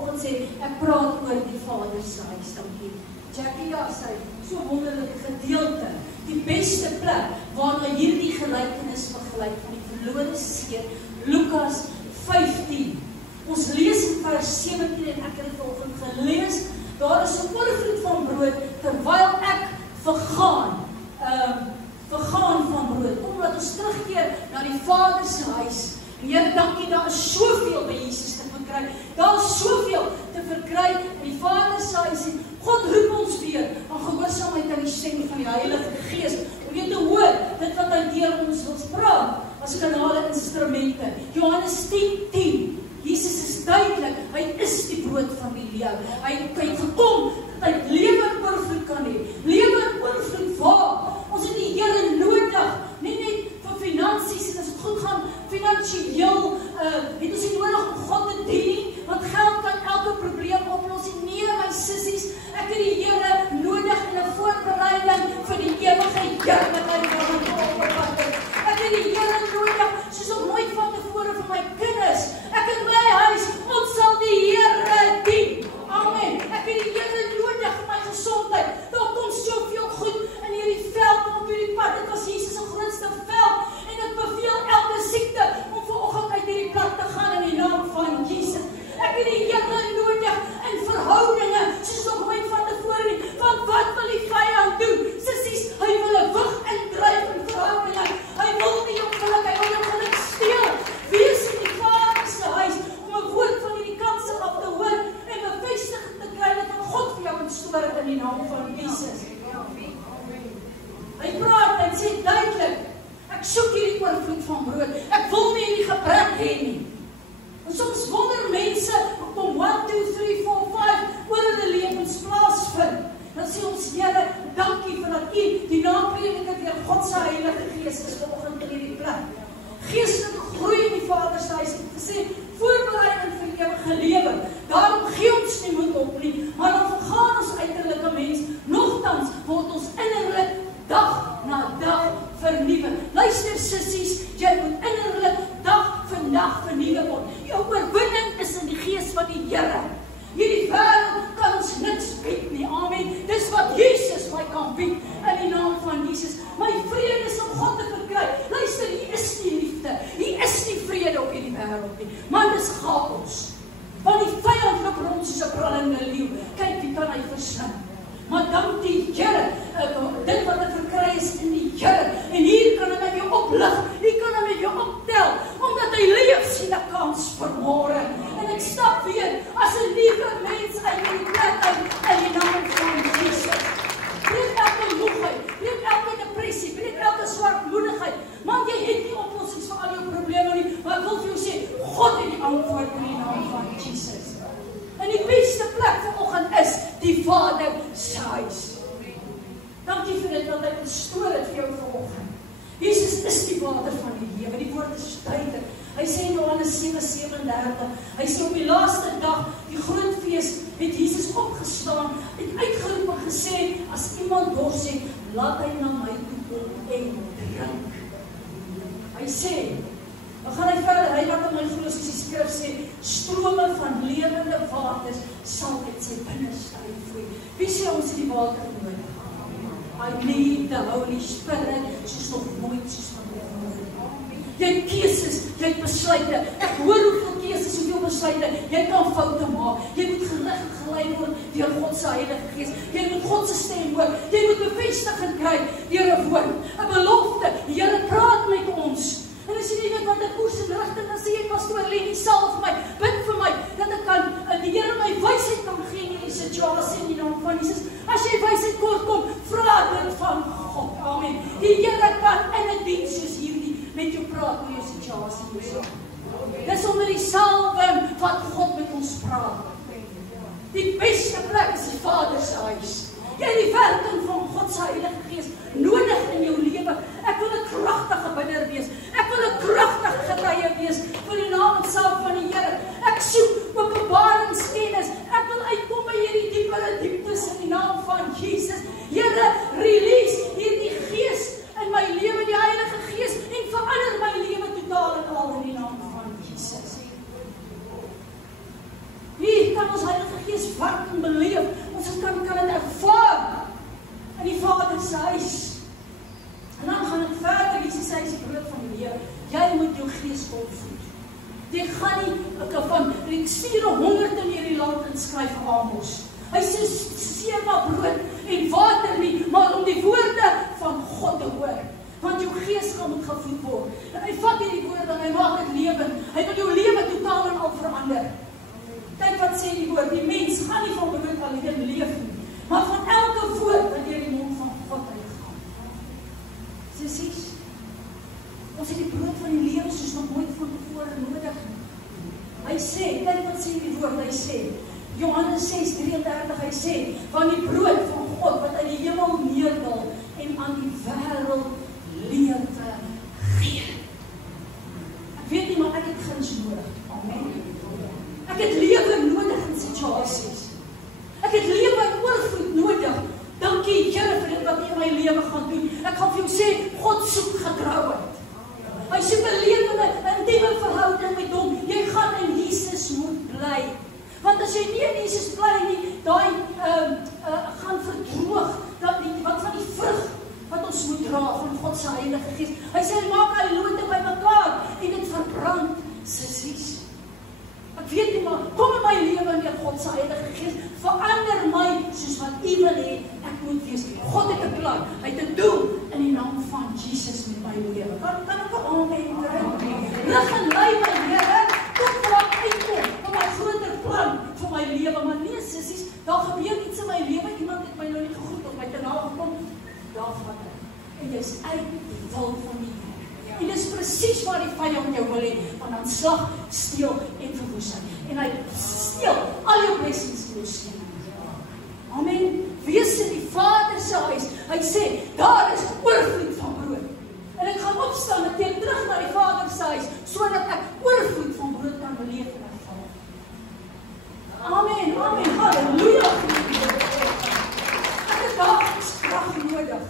vanoggend sê, ek praat oor die Vader se huis, dankie. Jackie, ja, sy, so wonderlike gedeelte, die beste plek, waar hierdie gelykenis vergelyk van die verlore seun, Lukas 15. Ons lees in vers 17 en ek het dit vanoggend gelees, daar is 'n oorvloed van brood, terwyl ek vergaan van brood, omdat ons terugkeer na die Vader se huis. En Here, dankie, daar is soveel by Jesus te verkry. Daar is soveel te verkry in die Vader se huis. En God roep ons weer aan gehoorsaamheid aan die stem van die Heilige Gees. Om weer te hoor dit wat hy deur ons wil praat as kanale instrumente. Johannes 10:10. Jesus is duidelik, hy is die brood van die lewe. Hy het gekom dat hy lewe in oorvloed kan hê. Lewe in oorvloed waar? Ons het die Here nodig, nie net vir finansies en as dit goed gaan, finansieel, het ons nie nodig om God te dien nie, want geld kan elke probleem oplos. Nee, my sissies, ek het die Here nodig in 'n voorbereiding vir die ewige heerlikheid van ons oppervlakte. Ek het die Here nodig, soos op nooit van tevore vir my kinders. Ek in my huis, ons sal die Here dien. Amen. Ek het die Here nodig vir my gesondheid. Daar kom soveel goed in hierdie veld op hierdie pad. Dit was Jesus se grootste veld. En ek beveel elke siekte om vanoggend uit hierdie plek te gaan in die naam van Jesus. Ek het die Here nodig in verhoudinge, soos nog nooit van tevore nie. Want wat wil die vyand doen? Sissies, hy wil 'n wig indryf in verhoudinge. Hy wil nie jou geluk, hy wil jou geluk steel. Wees in die Vader se huis om 'n woord van hierdie kansel af te hoor en bevestiging te kry dat God vir jou moet stoor in die naam van Jesus. Hy praat, hy sê duidelik, ek soek hierdie oorvloed van brood. Ek wil nie hierdie gebrek hê nie. En soms wonder mense, om 1, 2, 3, 4, 5 oor hulle lewens plaasvind. Dan sê ons, Here, dankie vir dat U, die naprediker deur God se Heilige Gees is vanoggend in hierdie plek. Geestelike groei in die Vader se huis, het gesê, voorbereiding vir ewige lewe. Daarom gee ons nie moed op nie, maar dan vergaan ons uiterlike mens, nogtans word ons innerlik dag na dag vernuwe. Luister sissies, jy moet innerlik dag vir dag vernuwe word. Jou oorwinning is in die gees van die Here. Hierdie wêreld kan ons niks bied nie, amen. Dis wat Jesus my kan bied, in die naam van Jesus. My vrede is om God te verkry. Luister, hier is nie liefde, hier is nie vrede op hierdie wêreld nie. Man, dis chaos. Want die vyand loop rond soos 'n brandende leeu. Kyk, wie kan hy verslaan? Maar dank die Here, dit wat ek verkry is in die Here. En hier kan hy met jou oplig, hier kan hy met jou optel, omdat hy leef sien 'n kans vir môre. En ek stap weer as 'n liewe mens uit die plek uit in die naam van Jesus. Breek elke moegheid, breek elke depressie, breek elke swartmoedigheid. Man, jy het nie oplossings vir al jou probleme nie, maar ek wil vir jou sê, God het die antwoord in die naam van Jesus. En die beste plek vanoggend is die Vader se huis. Dankie vir dit wat hy gestoor het vir jou vanoggend. Jesus is die water van die lewe. Die woord is duidelik. Hy sê in Johannes 7:37, hy sê op die laaste dag, die groot fees, het Jesus opgestaan, het uitgeroep en gesê, as iemand dors het, laat hy na my toe kom en drink. Hy sê, dan gaan hy verder, hy wat in my glo, soos die skrif sê, strome van lewende waters sal uit sy binneste uitvloei. Wie sê ons het die water nodig? I need the Holy Spirit, soos nog nooit soos vanmorgen. Jy het keuses, jy het besluite. Ek hoor hoeveel keuses, hoeveel besluite. Jy kan foute maak. Jy moet gelig gelei word deur God se Heilige Gees. Jy moet God se stem hoor. Jy moet bevestiging kry deur 'n woord, 'n belofte. Die Here praat met ons. En as jy nie weet wat 'n koers en rigting, dan sê jy, pastoor Lenie, salf my, bid vir my, dat ek kan, die Here my wysheid kan gee in hierdie situasie in die naam van Jesus. As jy wysheid kort kom, vra dit van God. Amen. Die Here kan in 'n diens soos hierdie met jou praat oor jou situasie. Dis onder die salwing wat God met ons praat. Die beste plek is die Vader se huis. Jy het die werking van God se Heilige Gees nodig in jou lewe. Ek wil 'n kragtige bidder wees. Ek wil 'n kragtige getuie wees vir die naam en self van die Here. Ek soek openbaringskennis. Ek wil uitkom by hierdie diepere dieptes in die naam van Jesus. Here, release hierdie Gees in my lewe, die Heilige Gees, en verander my lewe totaal en al in die naam van Jesus. Hier kan ons Heilige Gees werk en beleef, ons kan dit ervaar in die Vader se huis. En dan gaan ek verder, Jesus sê, is die brood van die lewe. Jy moet jou gees opvoed. Jy gaan nie, van die 400 in hierdie land inskryf Amos. Hy sê, seer maar brood en water nie, maar om die woorde van God te hoor. Want jou gees gaan moet gevoed word. En hy vat hierdie woorde en hy maak dit lewend. Hy wil jou lewe totaal en al verander. Kyk wat sê die woord, die mens gaan nie van brood alleen leef nie, maar van elke woord wat deur die mond van God uitgaan. Sissies, ons het die brood van die lewe soos nog nooit van tevore nodig. Hy sê, kyk wat sê die woord, hy sê, Johannes 6:33, hy sê, van die brood van God wat uit die hemel neerdal en aan die wêreld lewe gee. Ek weet nie, maar ek het guns nodig. Amen. Ek het lewe nodig in situasies. Ek het lewe in oorvloed nodig. Dankie Here vir dit wat U in my lewe gaan doen. Ek gaan vir jou sê, God soek getrouheid. Hy soek 'n lewende, intieme verhouding met hom. Jy gaan in Jesus moet bly. Want as jy nie in Jesus bly nie, daai gaan verdroog, wat van die vrug wat ons moet dra van God se Heilige Gees. Hy sê, maak hy lote by mekaar en dit verbrand, sissies. Ek weet nie, maar kom in my lewe met God se Heilige Gees, verander my soos wat U wil hê ek moet wees. God het 'n plan, hy het 'n doel in die naam van Jesus met my lewe. Kan ek 'n amen kry? Lig en lei my Here, kom raak uitkom op my groter plan vir my lewe. Maar nee, sissies, daar gebeur iets in my lewe, iemand het my nou nie gegroet of my te na gekom, daar vat ek. En jy's uit die wil van die Here. En dis presies waar die vyand jou wil hê, want dan slag, steel en verwoesting. En hy steel al jou blessings in jou seën. Amen. Wees in die Vader se huis. Hy sê, daar is oorvloed van brood. En ek gaan opstaan en teen terug na die Vader se huis, sodat ek oorvloed van brood kan beleef en ervaar. Amen, amen, halleluja. Ek het daagliks krag nodig.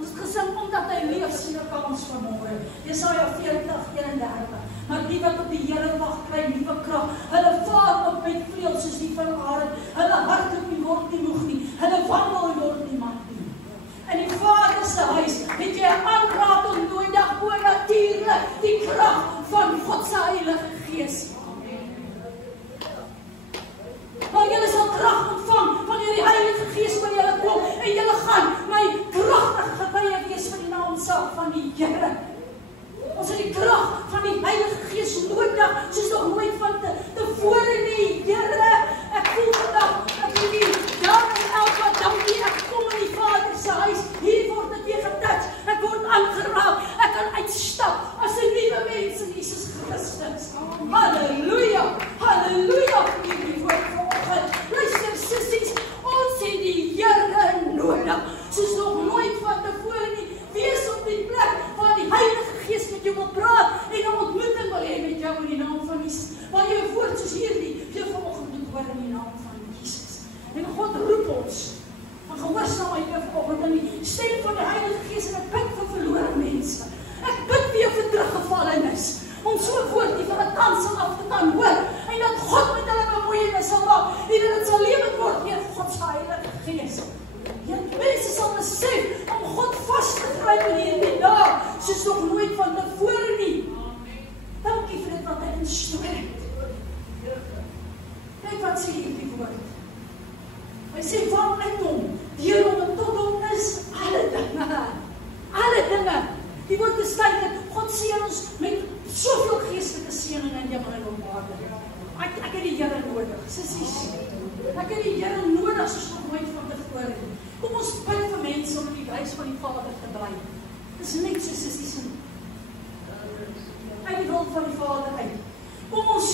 Ons het gesing, omdat hy leef, sien ek kans vanmôre. Jesaja 40:31. Maar die wat op die Here wag, kry nuwe krag. Hulle vaar op met vleuels soos die van arend. Hulle hardloop en word nie moeg nie. Hulle wandel en word nie mat nie. In die Vader se huis het jy 'n aanraking nodig, o natuurlik, die krag van God se Heilige Gees. Maar julle sal krag ontvang wanneer die Heilige Gees oor julle kom en julle gaan my kragtige getuie wees vir die naamsaak van die Here. Ons het die krag van die Heilige Gees nodig, soos nog nooit van tevore nie. Here, ek voel vandag, ek voel nie, daar en elke dankie, ek kom in die Vader se huis, hier word ek weer getouch, ek word aangeraak, ek kan uitstap as 'n nuwe mens in Jesus Christus. Halleluja, halleluja, hierdie woord vanoggend. Luister, sissies, ons het die Here nodig, soos nog nooit van tevore nie. Wees op die plek waar die Heilige Gees met jou wil praat en 'n ontmoeting wil hê met jou in die naam van Jesus. Waar jy 'n woord soos hierdie jou vanoggend moet hoor in die naam van Jesus. En God roep ons. Maar gehoorsaam my vanoggend aan die stem van die Heilige Gees en ek bid vir verlore mense. Ek bid weer vir teruggevallenes. Om so 'n woord nie van 'n kansel af te kan hoor. En dat God met hulle bemoeienis sal maak. En dat dit sal lewend word deur God se Heilige Gees. Ja, mense sal besef om God vas te gryp in hierdie dae, soos nog nooit van tevore nie. Dankie vir dit wat hy instoor het. Kyk wat sê hierdie woord. Hy sê, van uit hom, deur hom en tot hom is alle dinge. Alle dinge. Die woord beskryf dat God seën ons met soveel geestelike seëninge in hemel en op aarde. Ek het die Here nodig, sissies. Ek het die Here nodig soos nog nooit van tevore. Kom ons bid vir mense om in die huis van die Vader te bly. Dis net so sissies uit die wil van die Vader uit. Kom ons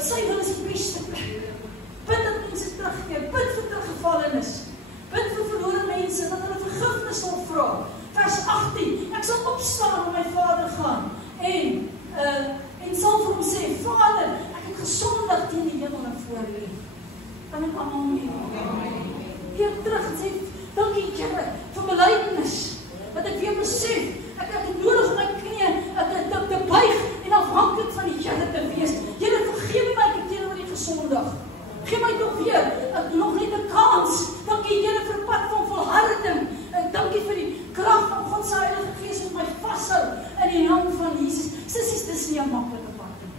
sy wil is die beste plek. Bid dat mense terugkeer, bid vir teruggevallenes. Bid vir verlore mense dat hulle vergifnis sal vra. Vers 18. Ek sal opstaan en my Vader gaan en sal vir hom sê, Vader, ek het gesondig teen die hemel en voor U. Kan ek almal mee? Keer terug en sê, dankie Here vir belydenis, wat ek weer besef, ek het nodig om my knieë te buig en afhanklik van die Here te wees. Here, vergewe my, ek het teenoor U gesondig. Gee my tog weer, nog net 'n kans. Dankie Here vir 'n pad van volharding. En dankie vir die krag van God se Heilige Gees wat my vashou in die naam van Jesus. Sissies, dis nie 'n maklike pad nie.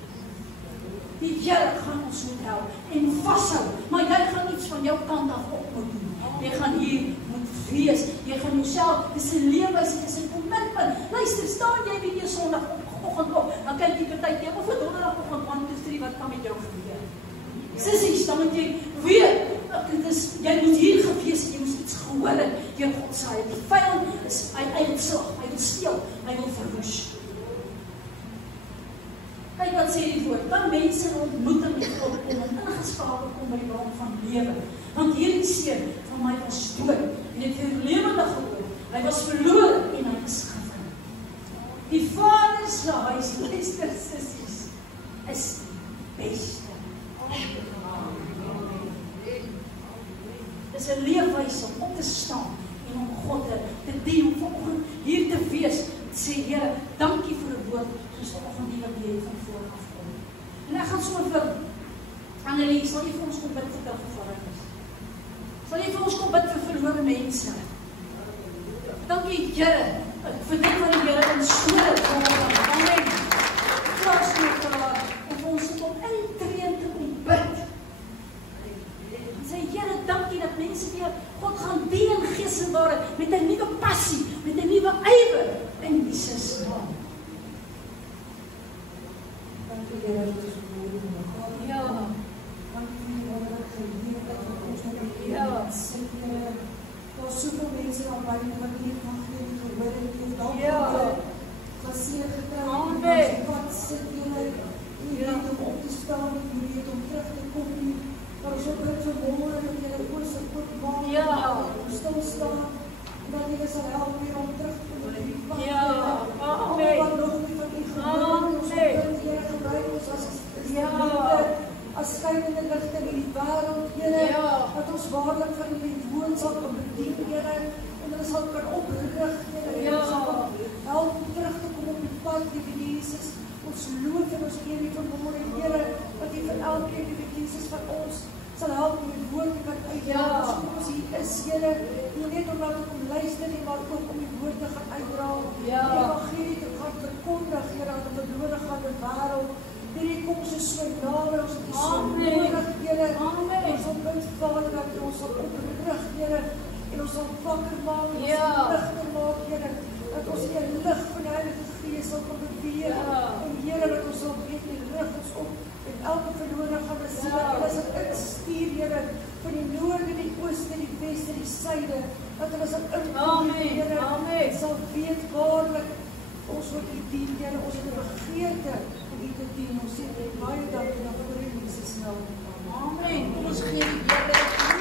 Die Here gaan ons moet help en vashou, maar jy gaan iets van jou kant af op moet doen. Jy gaan hier moet wees. Jy gaan jouself, dis 'n leefwyse, dis 'n kommitment. Luister, staan jy weer Sondagoggend op, dan kyk jy partykeer of 'n Donderdagoggend 1, 2, 3 wat kan met jou gebeur. Sissies, dan moet jy weet, jy moet hier gewees het, jy moet iets gehoor het, deur God se Heilige. Die vyand is hy slag, hy wil steel, hy wil verwoes. Kyk wat sê die woord, kan mense in ontmoeting met God kom en ingeskakel kom by die bron van lewe. Want hierdie seun van my was dood en het weer lewendig geword. Hy was verlore en hy is gevind. Die Vader se huis, luister sissies, is die beste. Dis 'n leefwyse om op te staan en om God te dien, om vanoggend hier te wees, sê Here, dankie vir 'n woord soos vanoggend die wat jy van voor af kom. En ek gaan sommer vir Annelie, sal jy vir ons kom bid vir teruggevallenes? Sal jy vir ons kom bid vir verlore mense? Dankie Here, vir dit wat die Here in skole kom. Amen. Plaas nou klaar, om ons kom intree te kom bid. En sê Here, dankie dat mense weer God gaan dien in gees en waarheid, met 'n nuwe passie, met 'n nuwe ywer in Jesus naam. Dankie Here dat ons woorde mag. Ja. Dankie Here dat ons hier dat ons nog Ja. sê Here, daar's soveel mense aan by wat hier van hier gehoor en hier dalk geseer gekry. Amen. Wat sit Here, nie weet om op te staan, nie weet om terug te kom nie. Maar ons ook uit vermoor en Here oor se goed maak. Ja. Om stil staan. En dat Here sal help weer om terug te kom. Ja. Amen. Wat nog nie van die gebeur, ons Here gebruik ons as skynende ligte in die wêreld, Here, dat ons waarlik van die boodskap kan bedien, Here, en ons sal kan oprig, Here, en ons sal help om terug te kom op die pad, Liewe Jesus. Ons loof en ons eer U vanmôre, Here, dat U vir elkeen, Liewe Jesus, van ons sal help om die woord te kan uitdra. Ons hier is, Here, nie net omdat ons kom luister nie, maar ook om die woord te gaan uitdra. Die evangelie te gaan verkondig, Here, aan die verlore gaande wêreld. Hierdie kom so naby ons, het so nodig, Here. Ons sal bid, Vader, dat U ons sal oprig, Here, en ons sal wakker maak, en ons sal ligter maak, Here, dat ons hier lig van die Heilige Gees sal kan beweeg, en Here, dat ons sal weet, U rig ons op, en elke verlore gaande siel, en as ek instuur, Here, van die noorde, die ooste, die weste, die suide, dat hulle sal inkom, Here, sal weet waarlik, ons wat U dien, Here, ons het 'n begeerte om U te dien, ons sê,